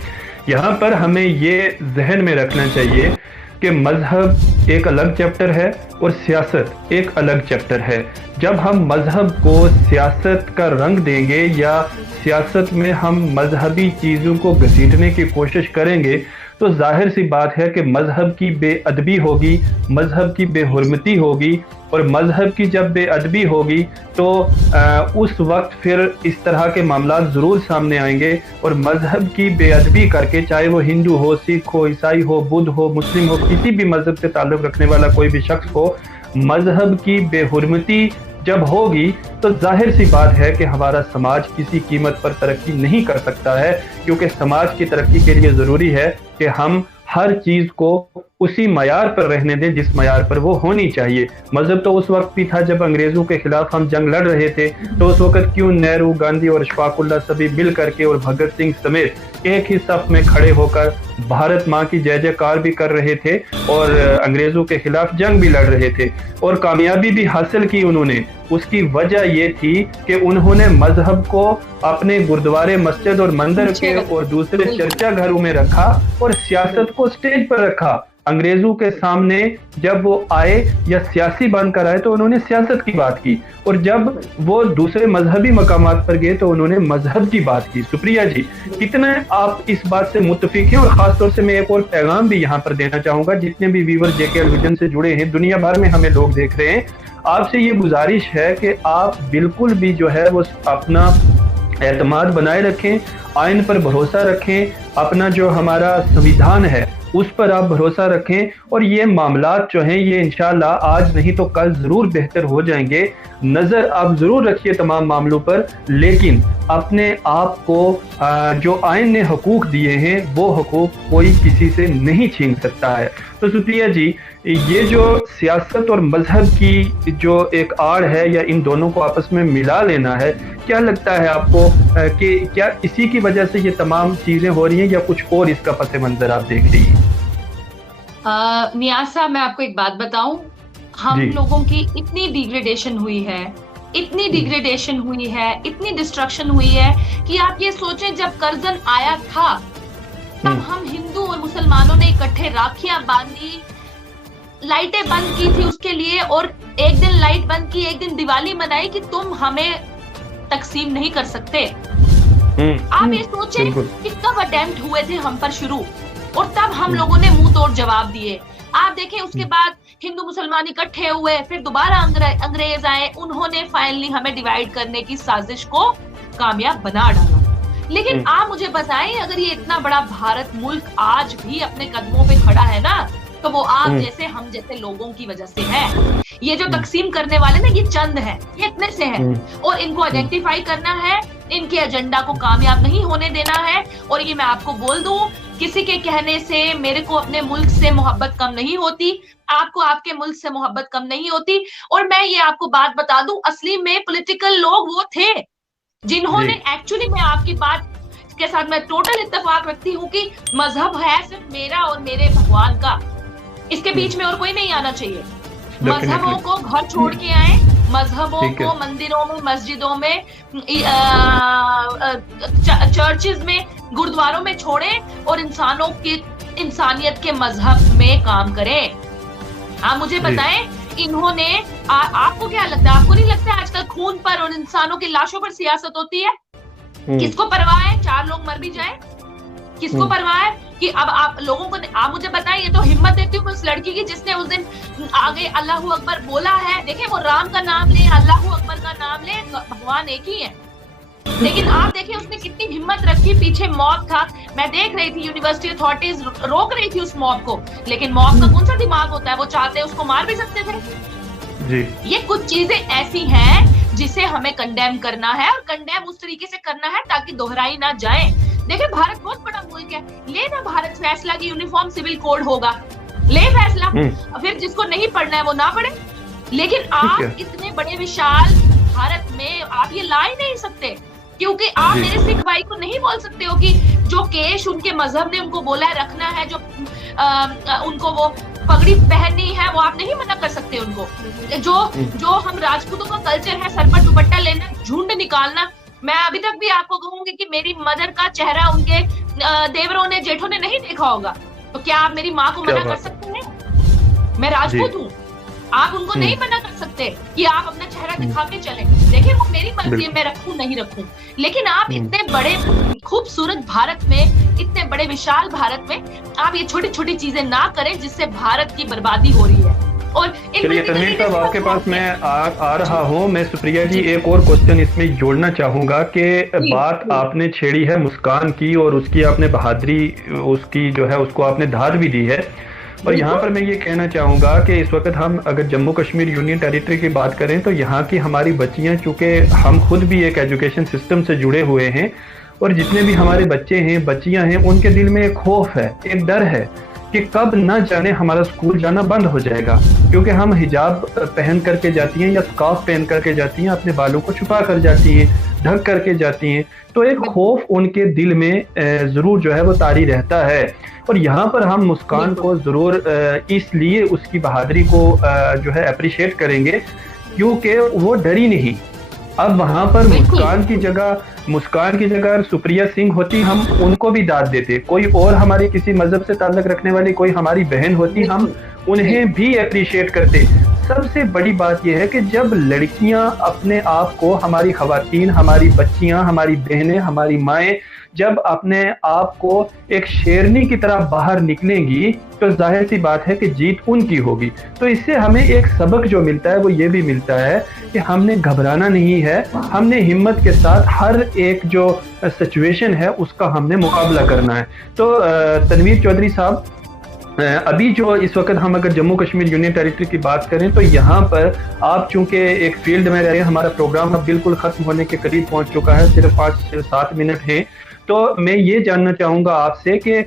यहाँ पर हमें ये जहन में रखना चाहिए कि मजहब एक अलग चैप्टर है और सियासत एक अलग चैप्टर है। जब हम मजहब को सियासत का रंग देंगे या सियासत में हम मजहबी चीज़ों को घसीटने की कोशिश करेंगे, तो जाहिर सी बात है कि मजहब की बेअदबी होगी, मजहब की बेहुरमती होगी, और मजहब की जब बेअदबी होगी तो उस वक्त फिर इस तरह के मामला ज़रूर सामने आएंगे। और मजहब की बेअदबी करके, चाहे वो हिंदू हो, सिख हो, ईसाई हो, बुद्ध हो, मुस्लिम हो, किसी भी मजहब से ताल्लुक़ रखने वाला कोई भी शख्स हो, मजहब की बेहुरमती जब होगी तो जाहिर सी बात है कि हमारा समाज किसी कीमत पर तरक्की नहीं कर सकता है, क्योंकि समाज की तरक्की के लिए ज़रूरी है कि हम हर चीज़ को उसी मयार पर रहने दें जिस मयार पर वो होनी चाहिए। मजहब तो उस वक्त भी था जब अंग्रेजों के खिलाफ हम जंग लड़ रहे थे, तो उस वक्त क्यों नेहरू, गांधी और अशफाकुल्ला सभी मिल करके और भगत सिंह समेत एक ही सफ में खड़े होकर भारत माँ की जय जयकार भी कर रहे थे और अंग्रेजों के खिलाफ जंग भी लड़ रहे थे और कामयाबी भी हासिल की उन्होंने। उसकी वजह ये थी कि उन्होंने मजहब को अपने गुरुद्वारे, मस्जिद और मंदिर के और दूसरे चर्चा घरों में रखा और सियासत को स्टेज पर रखा। अंग्रेजों के सामने जब वो आए या सियासी बनकर आए तो उन्होंने सियासत की बात की, और जब वो दूसरे मजहबी मकामात पर गए तो उन्होंने मजहब की बात की। सुप्रिया जी, कितना आप इस बात से मुत्तफिक हैं? और खासतौर से मैं एक और पैगाम भी यहाँ पर देना चाहूंगा, जितने भी व्यूअर जेके विजन से जुड़े हैं, दुनिया भर में हमें लोग देख रहे हैं, आपसे ये गुजारिश है कि आप बिल्कुल भी जो है वो अपना एतमाद बनाए रखें, आइन पर भरोसा रखें, अपना जो हमारा संविधान है उस पर आप भरोसा रखें, और ये मामलात जो हैं ये इंशाल्लाह आज नहीं तो कल जरूर बेहतर हो जाएंगे। नजर आप जरूर रखिए तमाम मामलों पर, लेकिन अपने आप को जो आइन ने हकूक दिए हैं वो हकूक कोई किसी से नहीं छीन सकता है। तो सुप्रिया जी, ये जो सियासत और मजहब की जो एक आड़ है या इन दोनों को आपस में मिला लेना है, क्या लगता है आपको कि क्या इसी की वजह से ये तमाम चीजें हो रही हैं या कुछ और इसका पस मंजर आप देख रही हैं? नियाज साहब, मैं आपको एक बात बताऊं, हम लोगों की इतनी डिग्रेडेशन हुई है, इतनी डिग्रेडेशन हुई है, इतनी डिस्ट्रक्शन हुई है कि आप ये सोचें जब कर्जन आया था तब हम हिंदू और मुसलमानों ने इकट्ठे राखियां बांधी, लाइटें बंद की थी उसके लिए, और एक दिन लाइट बंद की, एक दिन दिवाली मनाई कि तुम हमें तकसीम नहीं कर सकते। आप ये सोचें कि कब अटेम्प्ट हुए थे हम पर शुरू, और तब हम लोगों ने मुंह तोड़ जवाब दिए। आप देखें उसके बाद हिंदू मुसलमान इकट्ठे हुए, फिर दोबारा अंग्रेज आए, उन्होंने फाइनली हमें डिवाइड करने की साजिश को कामयाब बना डाला। लेकिन आप मुझे बताएं, अगर ये इतना बड़ा भारत मुल्क आज भी अपने कदमों पे खड़ा है ना, तो वो आप जैसे हम जैसे लोगों की वजह से है। ये जो तकसीम करने वाले ना, ये चंद हैं, ये इतने से हैं, और इनको आइडेंटिफाई करना है, इनके एजेंडा को कामयाब नहीं होने देना है। और ये मैं आपको बोल दूं, किसी के कहने से मेरे को अपने मुल्क से मोहब्बत कम नहीं होती, आपको आपके मुल्क से मोहब्बत कम नहीं होती। और मैं ये आपको बात बता दूं, असली में पॉलिटिकल लोग वो थे जिन्होंने एक्चुअली, मैं आपकी बात के साथ मैं टोटल इत्तेफाक रखती हूँ कि मजहब है सिर्फ मेरा और मेरे भगवान का, इसके बीच में और कोई नहीं आना चाहिए। मजहबों को घर छोड़ के आए, मजहबों को मंदिरों में, मस्जिदों में, चर्चेज में, गुरुद्वारों में छोड़े और इंसानों की इंसानियत के मजहब में काम करें। आप मुझे बताएं, इन्होंने आपको क्या लगता है? आपको नहीं लगता आजकल खून पर और इंसानों की लाशों पर सियासत होती है? किसको परवाह है 4 लोग मर भी जाएं? किसको परवाह है कि अब आप लोगों को, आप मुझे बताएं, ये तो हिम्मत देती हूँ उस लड़की की जिसने उस दिन आगे अल्लाहू अकबर बोला है। देखिए, वो राम का नाम ले, अल्लाहू अकबर का नाम ले, भगवान एक ही है। लेकिन आप देखिए उसने कितनी हिम्मत रखी, पीछे मॉब था, मैं देख रही थी, यूनिवर्सिटी अथॉरिटीज रोक रही थी उस मॉब को, लेकिन मॉब का कौन सा दिमाग होता है, वो चाहते उसको मार भी सकते थे जी। ये कुछ चीजें ऐसी हैं जिसे हमें कंडेम करना है, और कंडेम उस तरीके से करना है ताकि दोहराई ना जाए। देखिए, भारत बहुत बड़ा मुल्क है, ले ना भारत फैसला की यूनिफॉर्म सिविल कोड होगा, ले फैसला, फिर जिसको नहीं पढ़ना है वो ना पढ़े। लेकिन आप इतने बड़े विशाल भारत में आप ये ला ही नहीं सकते, क्योंकि आप मेरे सिख भाई को नहीं बोल सकते हो कि जो केश उनके मजहब ने उनको बोला है रखना है, जो उनको वो पगड़ी पहननी है, वो आप नहीं मना कर सकते उनको। जो हम राजपूतों का कल्चर है, सर पर दुपट्टा लेना, झुंड निकालना, मैं अभी तक भी आपको कहूंगी कि मेरी मदर का चेहरा उनके देवरों ने, जेठों ने नहीं देखा होगा, तो क्या आप मेरी माँ को मना कर सकते हैं? मैं राजपूत हूँ, आप उनको नहीं मना कर सकते कि आप अपना चेहरा दिखा के चले। देखिए, वो मेरी मर्जी है, मैं रखूं नहीं रखूं। लेकिन आप इतने बड़े खूबसूरत भारत में, इतने बड़े विशाल भारत में आप ये छोटी छोटी चीजें ना करें जिससे भारत की बर्बादी हो रही है। और चलिए तनवीर साहब, आपके पास मैं आ रहा हूँ। मैं सुप्रिया जी एक और क्वेश्चन इसमें जोड़ना चाहूंगा कि बात आपने छेड़ी है मुस्कान की, और उसकी आपने बहादुरी, उसकी जो है उसको आपने दाद भी दी है। और यहाँ पर मैं ये कहना चाहूँगा कि इस वक्त हम अगर जम्मू कश्मीर यूनियन टेरिटरी की बात करें तो यहाँ की हमारी बच्चियाँ, चूँकि हम खुद भी एक एजुकेशन सिस्टम से जुड़े हुए हैं, और जितने भी हमारे बच्चे हैं, बच्चियाँ हैं, उनके दिल में एक खौफ है, एक डर है कि कब न जाने हमारा स्कूल जाना बंद हो जाएगा, क्योंकि हम हिजाब पहन करके जाती हैं या स्कार्फ पहन करके जाती हैं, अपने बालों को छुपा कर जाती हैं, ढक करके जाती हैं। तो एक खौफ उनके दिल में ज़रूर जो है वो तारी रहता है। और यहाँ पर हम मुस्कान को ज़रूर इसलिए उसकी बहादुरी को जो है अप्रिशिएट करेंगे क्योंकि वो डरी नहीं। अब वहाँ पर मुस्कान की जगह सुप्रिया सिंह होती, हम उनको भी दाद देते। कोई और हमारी किसी मजहब से ताल्लुक रखने वाली कोई हमारी बहन होती, हम उन्हें भी अप्रिशिएट करते। सबसे बड़ी बात यह है कि जब लड़कियां अपने आप को, हमारी खवातीन, हमारी बच्चियां, हमारी बहनें, हमारी माएँ जब अपने आप को एक शेरनी की तरह बाहर निकलेंगी तो जाहिर सी बात है कि जीत उनकी होगी। तो इससे हमें एक सबक जो मिलता है वो ये भी मिलता है कि हमने घबराना नहीं है, हमने हिम्मत के साथ हर एक जो सिचुएशन है उसका हमने मुकाबला करना है। तो तनवीर चौधरी साहब, अभी जो इस वक्त हम अगर जम्मू कश्मीर यूनियन टेरिटरी की बात करें तो यहाँ पर आप चूंकि एक फील्ड में रहे हैं, हमारा प्रोग्राम अब बिल्कुल खत्म होने के करीब पहुंच चुका है, सिर्फ 5 से 7 मिनट हैं। तो मैं ये जानना चाहूँगा आपसे कि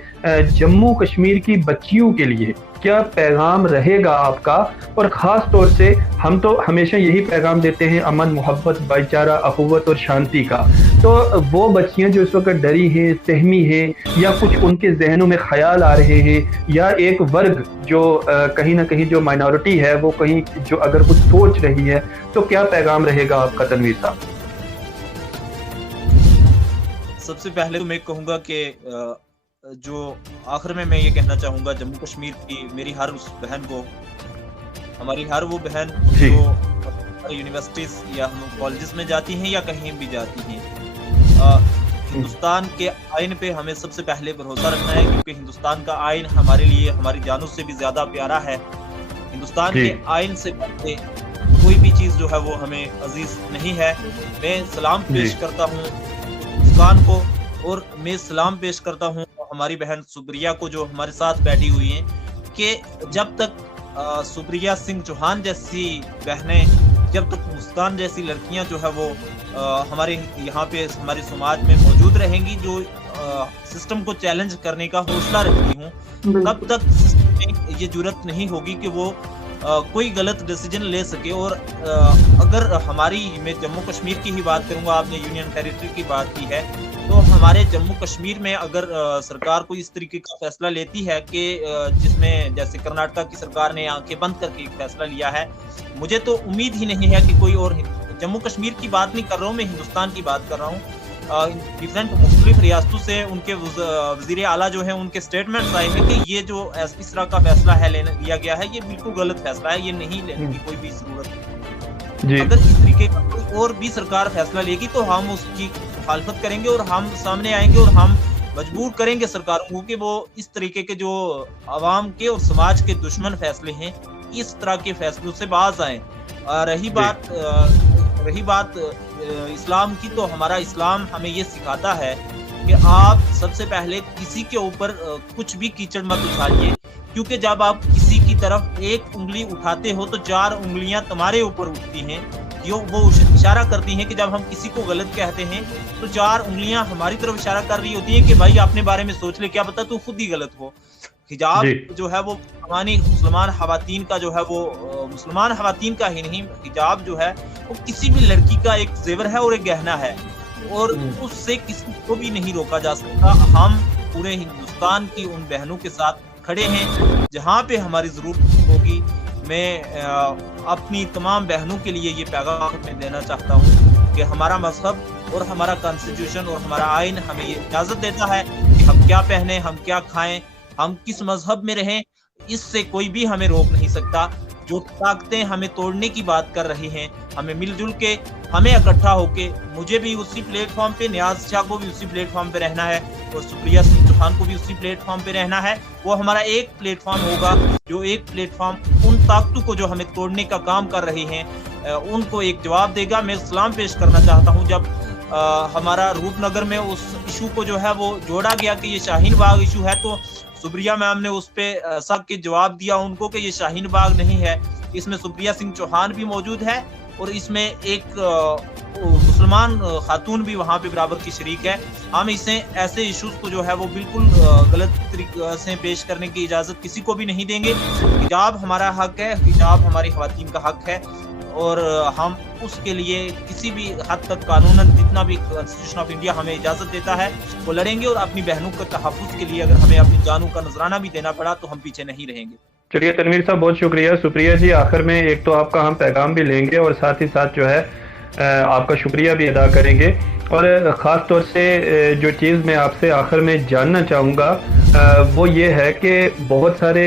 जम्मू कश्मीर की बच्चियों के लिए क्या पैगाम रहेगा आपका, और ख़ास तौर से हम तो हमेशा यही पैगाम देते हैं अमन, मोहब्बत, भाईचारा, अखुवत और शांति का। तो वो बच्चियां जो इस वक्त डरी हैं, सहमी हैं, या कुछ उनके जहनों में ख्याल आ रहे हैं, या एक वर्ग जो कहीं ना कहीं जो माइनॉरिटी है वो कहीं जो अगर कुछ सोच रही है, तो क्या पैगाम रहेगा आपका तनवीर साहब? सबसे पहले तो मैं कहूँगा कि जो आखिर में मैं ये कहना चाहूँगा जम्मू कश्मीर की मेरी हर उस बहन को, हमारी हर वो बहन जो यूनिवर्सिटीज या हम कॉलेजेस में जाती हैं या कहीं भी जाती हैं, हिंदुस्तान के आइन पे हमें सबसे पहले भरोसा रखना है, क्योंकि हिंदुस्तान का आइन हमारे लिए हमारी जानों से भी ज्यादा प्यारा है। हिंदुस्तान के आइन से बढ़के कोई भी चीज जो है वो हमें अजीज नहीं है। मैं सलाम पेश करता हूँ मुस्कान को, और मैं सलाम पेश करता हूँ हमारी बहन सुप्रिया को जो हमारे साथ बैठी हुई हैं, कि जब तक सुप्रिया सिंह चौहान जैसी बहनें, जब तक मुस्कान जैसी लड़कियां जो है वो हमारे यहाँ पे हमारे समाज में मौजूद रहेंगी, जो सिस्टम को चैलेंज करने का हौसला रखती हूँ, तब तक सिस्टम में ये जुर्रत नहीं होगी कि वो कोई गलत डिसीजन ले सके। और अगर मैं जम्मू कश्मीर की ही बात करूंगा, आपने यूनियन टेरिटरी की बात की है, तो हमारे जम्मू कश्मीर में अगर सरकार कोई इस तरीके का फैसला लेती है कि जिसमें जैसे कर्नाटक की सरकार ने आंखें बंद करके एक फैसला लिया है, मुझे तो उम्मीद ही नहीं है कि कोई और, जम्मू कश्मीर की बात नहीं कर रहा हूँ मैं, हिंदुस्तान की बात कर रहा हूँ, डिफरेंट मुख्तलिफ रियासतों से उनके वज़ीर आला जो है उनके स्टेटमेंट्स आए हैं कि ये जो इस तरह का फैसला है लिया गया है, ये बिल्कुल गलत फैसला है, ये नहीं लेने की कोई भी जरूरत नहीं। अगर इस तरीके का कोई और भी सरकार फैसला लेगी तो हम उसकी मुखालफत करेंगे और हम सामने आएंगे और हम मजबूर करेंगे सरकारों को कि वो इस तरीके के जो आवाम के और समाज के दुश्मन फैसले हैं, इस तरह के फैसलों से बाज आए। रही बात इस्लाम की, तो हमारा इस्लाम हमें ये सिखाता है कि आप सबसे पहले किसी के ऊपर कुछ भी कीचड़ मत उछालिए, क्योंकि जब आप किसी की तरफ एक उंगली उठाते हो तो 4 उंगलियां तुम्हारे ऊपर उठती हैं। वो इशारा करती हैं कि जब हम किसी को गलत कहते हैं तो 4 उंगलियां हमारी तरफ इशारा कर रही होती हैं कि भाई अपने बारे में सोच ले, क्या पता तू खुद ही गलत हो। हिजाब जो है वो हमारी मुसलमान खवातीन का जो है वो मुसलमान खवातीन का ही नहीं, हिजाब जो है वो किसी भी लड़की का एक जेवर है और एक गहना है, और उससे किसी को भी नहीं रोका जा सकता। हम पूरे हिंदुस्तान की उन बहनों के साथ खड़े हैं जहाँ पे हमारी जरूरत होगी। मैं अपनी तमाम बहनों के लिए ये पैगाम मैं देना चाहता हूँ कि हमारा मजहब और हमारा कॉन्स्टिट्यूशन और हमारा आइन हमें ये इजाजत देता है कि हम क्या पहने, हम क्या खाएं, हम किस मजहब में रहें, इससे कोई भी हमें रोक नहीं सकता। जो ताकतें हमें तोड़ने की बात कर रही हैं, हमें मिलजुल के, हमें इकट्ठा होके, मुझे भी उसी प्लेटफॉर्म पे, नियाज शाह को भी उसी प्लेटफॉर्म पे रहना है और सुप्रिया सिंह चौहान को भी उसी प्लेटफॉर्म पे रहना है। वो हमारा एक प्लेटफॉर्म होगा, जो एक प्लेटफॉर्म उन ताकतों को जो हमें तोड़ने का काम कर रही हैं उनको एक जवाब देगा। मैं सलाम पेश करना चाहता हूँ जब हमारा रूपनगर में उस इशू को जो है वो जोड़ा गया कि ये शाहीन बाग इशू है, तो सुप्रिया मैम ने उस पे सब के जवाब दिया उनको कि ये शाहीन बाग नहीं है, इसमें सुप्रिया सिंह चौहान भी मौजूद है और इसमें एक मुसलमान खातून भी वहाँ पे बराबर की शरीक है। हम इसे ऐसे इश्यूज को जो है वो बिल्कुल गलत तरीके से पेश करने की इजाज़त किसी को भी नहीं देंगे। हिजाब हमारा हक है, हिजाब हमारी ख़वातीन का हक है और हम उसके लिए किसी भी हद तक कानूनन जितना भी कॉन्स्टिट्यूशन ऑफ इंडिया हमें इजाज़त देता है वो लड़ेंगे और अपनी बहनों के तहफ़्फ़ुज़ के लिए अगर हमें अपनी जानों का नजराना भी देना पड़ा तो हम पीछे नहीं रहेंगे। चलिए तनवीर साहब, बहुत शुक्रिया। सुप्रिया जी, आखिर में एक तो आपका हम पैगाम भी लेंगे और साथ ही साथ जो है आपका शुक्रिया भी अदा करेंगे। और ख़ास तौर से जो चीज़ मैं आपसे आखिर में जानना चाहूँगा वो ये है कि बहुत सारे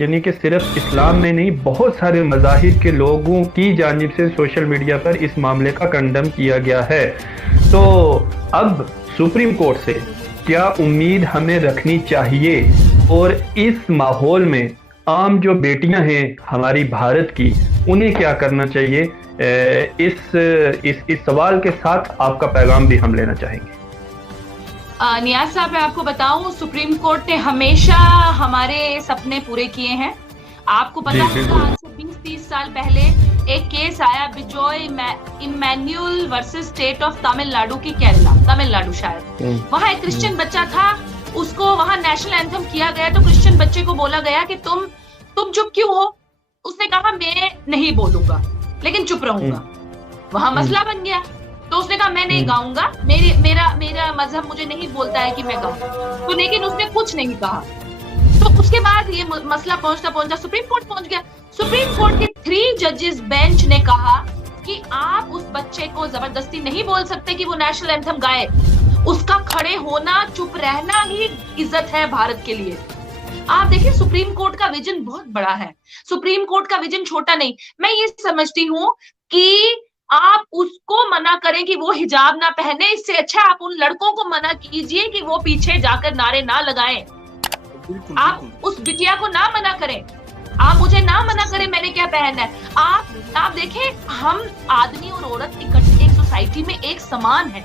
यानी कि सिर्फ इस्लाम में नहीं, बहुत सारे मज़ाहिब के लोगों की जानिब से सोशल मीडिया पर इस मामले का कंडम किया गया है। तो अब सुप्रीम कोर्ट से क्या उम्मीद हमें रखनी चाहिए और इस माहौल में आम जो बेटियां हैं हमारी भारत की, उन्हें क्या करना चाहिए? इस सवाल के साथ आपका पैगाम भी हम लेना चाहेंगे। नियाज साहब, मैं आपको बताऊं, सुप्रीम कोर्ट ने हमेशा हमारे सपने पूरे किए हैं। आपको पता होगा आज से 20-30 साल पहले एक केस आया, Bijoy Emmanuel versus state of Tamil Nadu की केरला, तमिलनाडु शायद। वहाँ एक क्रिश्चियन बच्चा था, उसको वहाँ नेशनल एंथम किया गया तो क्रिश्चियन बच्चे को बोला गया कि तुम चुप क्यों हो? उसने कहा मैं नहीं बोलूंगा लेकिन चुप रहूंगा। वहां मसला बन गया तो उसने कहा मैं नहीं गाऊंगा, मेरा मजहब मुझे नहीं बोलता है कि मैं गाऊं। तो लेकिन उसने कुछ नहीं कहा। तो उसके बाद ये मसला पहुंचता पहुंचता सुप्रीम कोर्ट पहुंच गया। सुप्रीम कोर्ट के 3 जजेस बेंच ने कहा कि आप उस बच्चे को जबरदस्ती नहीं बोल सकते कि वो नेशनल एंथम गाए। उसका खड़े होना, चुप रहना ही इज्जत है भारत के लिए। आप देखिए, सुप्रीम कोर्ट का विजन बहुत बड़ा है, सुप्रीम कोर्ट का विजन छोटा नहीं। मैं ये समझती हूँ कि आप उसको मना करें कि वो हिजाब ना पहने, इससे अच्छा आप उन लड़कों को मना कीजिए कि वो पीछे जाकर नारे ना लगाएं। आप उस बिटिया को ना मना करें, आप मुझे ना मना करें मैंने क्या पहनना है। आप देखें, हम आदमी और औरत इकट्ठे एक सोसाइटी में एक समान है।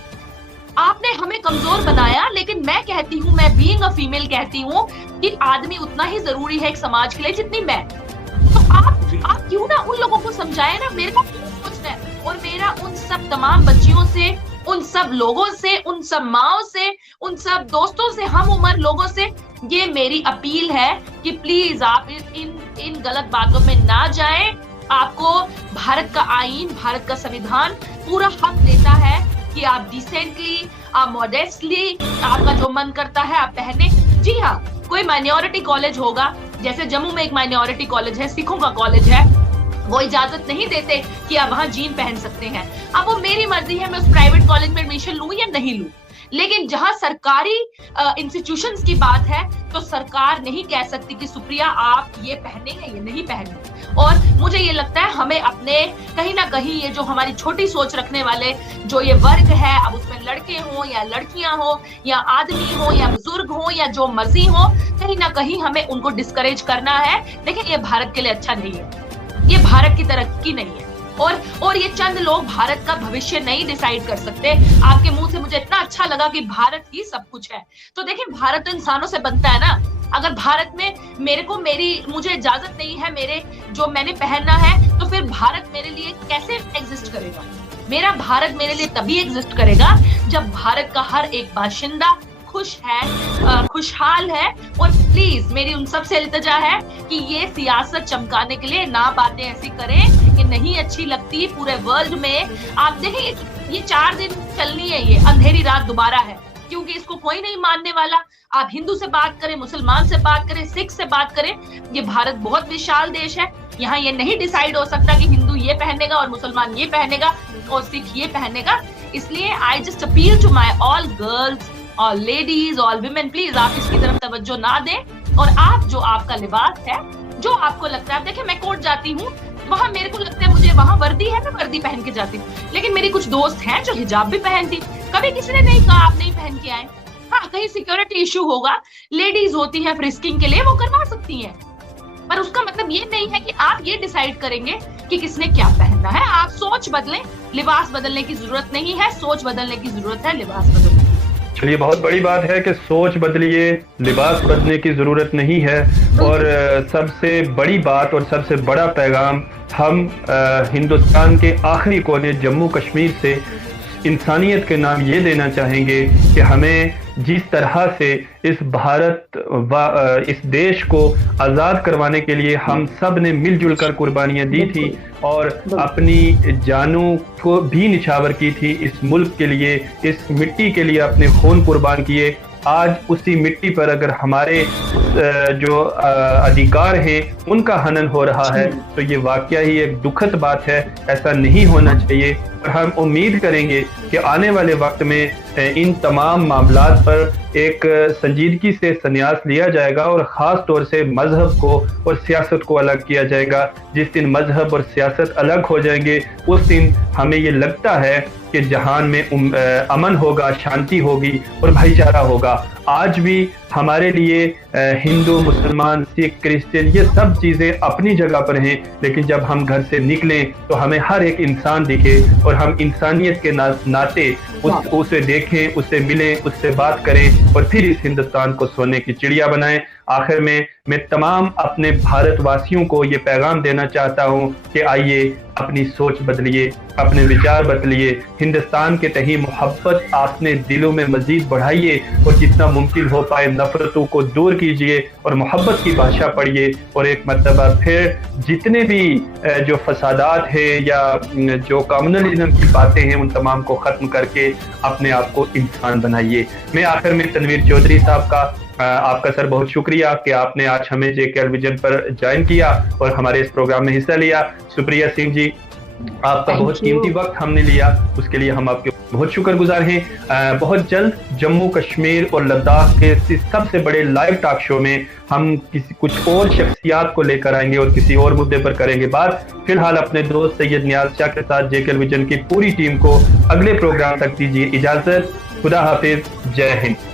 आपने हमें कमजोर बनाया, लेकिन मैं कहती हूँ, मैं बीइंग अ फीमेल कहती हूँ कि आदमी उतना ही जरूरी है एक समाज के लिए जितनी मैं। तो आप क्यों ना उन लोगों को समझाएं ना, मेरे को क्यों सोचना है। और मेरा उन सब तमाम बच्चियों से, उन सब लोगों से, उन सब माओं से, उन सब दोस्तों से, हम उम्र लोगों से ये मेरी अपील है कि प्लीज आप इन गलत बातों में ना जाएं। आपको भारत का आईन, भारत का संविधान पूरा हक देता है कि आप डिसेंटली, आप मॉडेस्टली, आपका जो मन करता है आप पहने। जी हाँ, कोई माइनॉरिटी कॉलेज होगा, जैसे जम्मू में एक माइनॉरिटी कॉलेज है, सिखों का कॉलेज है, वो इजाजत नहीं देते कि आप वहां जीन पहन सकते हैं। अब वो मेरी मर्जी है, मैं उस प्राइवेट कॉलेज में एडमिशन लूं या नहीं लूं। लेकिन जहां सरकारी इंस्टीट्यूशंस की बात है तो सरकार नहीं कह सकती कि सुप्रिया आप ये पहनेंगे, ये नहीं पहनेंगे। और मुझे ये लगता है हमें अपने कहीं ना कहीं ये जो हमारी छोटी सोच रखने वाले जो ये वर्ग है, अब उसमें लड़के हो या लड़कियां हो या आदमी हो या बुजुर्ग हो या जो मर्जी हो, कहीं ना कहीं हमें उनको डिस्करेज करना है। लेकिन ये भारत के लिए अच्छा नहीं है, ये भारत की तरक्की नहीं है। और ये चंद लोग भारत का भविष्य नहीं डिसाइड कर सकते। आपके मुंह से मुझे इतना अच्छा लगा कि भारत ही सब कुछ है। तो देखिए, भारत तो इंसानों से बनता है ना। अगर भारत में मुझे इजाजत नहीं है मेरे जो मैंने पहनना है, तो फिर भारत मेरे लिए कैसे एग्जिस्ट करेगा? मेरा भारत मेरे लिए तभी एग्जिस्ट करेगा जब भारत का हर एक बाशिंदा खुश है, खुशहाल है। और प्लीज मेरी उन सब से इल्तिजा है कि ये सियासत चमकाने के लिए ना बातें ऐसी करें कि नहीं अच्छी लगती पूरे वर्ल्ड में। आप देखिए, ये 4 दिन चलनी है, ये अंधेरी रात दोबारा है, क्योंकि इसको कोई नहीं मानने वाला। आप हिंदू से बात करें, मुसलमान से बात करें, सिख से बात करें, ये भारत बहुत विशाल देश है। यहाँ ये नहीं डिसाइड हो सकता कि हिंदू ये पहनेगा और मुसलमान ये पहनेगा और सिख ये पहनेगा। इसलिए I just appeal to my all girls, all ladies, all women, please आप इसकी तरफ तवज्जो ना दें। और आप जो आपका लिबास है, जो आपको लगता है, देखिए मैं कोर्ट जाती हूँ, वहां मेरे को लगता है मुझे वहां वर्दी है, मैं वर्दी पहन के जाती हूँ। लेकिन मेरी कुछ दोस्त हैं जो हिजाब भी पहनती, कभी किसी ने नहीं कहा आप नहीं पहन के आए। हाँ, कहीं सिक्योरिटी इशू होगा, लेडीज होती है फ्रिस्किंग के लिए, वो करवा सकती हैं, पर उसका मतलब ये नहीं है कि आप ये डिसाइड करेंगे कि किसने क्या पहनना है। आप सोच बदलें, लिबास बदलने की जरूरत नहीं है, सोच बदलने की जरूरत है, लिबास बदलने की। चलिए, बहुत बड़ी बात है कि सोच बदलिए, लिबास बदलने की ज़रूरत नहीं है। और सबसे बड़ी बात और सबसे बड़ा पैगाम हम हिंदुस्तान के आखिरी कोने जम्मू कश्मीर से इंसानियत के नाम ये देना चाहेंगे कि हमें जिस तरह से इस भारत व इस देश को आज़ाद करवाने के लिए हम सब ने मिलजुल कर कुर्बानियाँ दी थी और अपनी जानों को भी निछावर की थी, इस मुल्क के लिए, इस मिट्टी के लिए अपने खून कुर्बान किए, आज उसी मिट्टी पर अगर हमारे जो अधिकार हैं उनका हनन हो रहा है तो ये वाकया ही एक दुखद बात है। ऐसा नहीं होना चाहिए और हम उम्मीद करेंगे कि आने वाले वक्त में इन तमाम मामलात पर एक संजीदगी से संन्यास लिया जाएगा और ख़ास तौर से मजहब को और सियासत को अलग किया जाएगा। जिस दिन मजहब और सियासत अलग हो जाएंगे उस दिन हमें ये लगता है कि जहान में अमन होगा, शांति होगी और भाईचारा होगा। आज भी हमारे लिए हिंदू, मुसलमान, सिख, क्रिश्चियन ये सब चीज़ें अपनी जगह पर हैं, लेकिन जब हम घर से निकलें तो हमें हर एक इंसान दिखे और हम इंसानियत के नाते उसे देखें, उससे मिलें, उससे बात करें और फिर इस हिंदुस्तान को सोने की चिड़िया बनाएं। आखिर में मैं तमाम अपने भारतवासियों को ये पैगाम देना चाहता हूँ कि आइए अपनी सोच बदलिए, अपने विचार बदलिए, हिंदुस्तान के तही मोहब्बत अपने दिलों में मजीद बढ़ाइए और जितना मुमकिन हो पाए नफरतों को दूर कीजिए और मोहब्बत की भाषा पढ़िए और एक मरतबा फिर जितने भी जो फसादात है या जो कम्युनलिज्म की बातें हैं उन तमाम को ख़त्म करके अपने आप को इंसान बनाइए। मैं आखिर में तनवीर चौधरी साहब का आपका सर बहुत शुक्रिया कि आपने आज हमें JKL विजन पर ज्वाइन किया और हमारे इस प्रोग्राम में हिस्सा लिया। सुप्रिया सिंह जी, आपका बहुत कीमती वक्त हमने लिया, उसके लिए हम आपके बहुत शुक्रगुजार हैं। बहुत जल्द जम्मू कश्मीर और लद्दाख के सबसे बड़े लाइव टॉक शो में हम कुछ और शख्सियात को लेकर आएंगे और किसी और मुद्दे पर करेंगे बात। फिलहाल अपने दोस्त सैयद नियाज शाह के साथ JKL विजन की पूरी टीम को अगले प्रोग्राम तक दीजिए इजाजत। खुदा हाफिज, जय हिंद।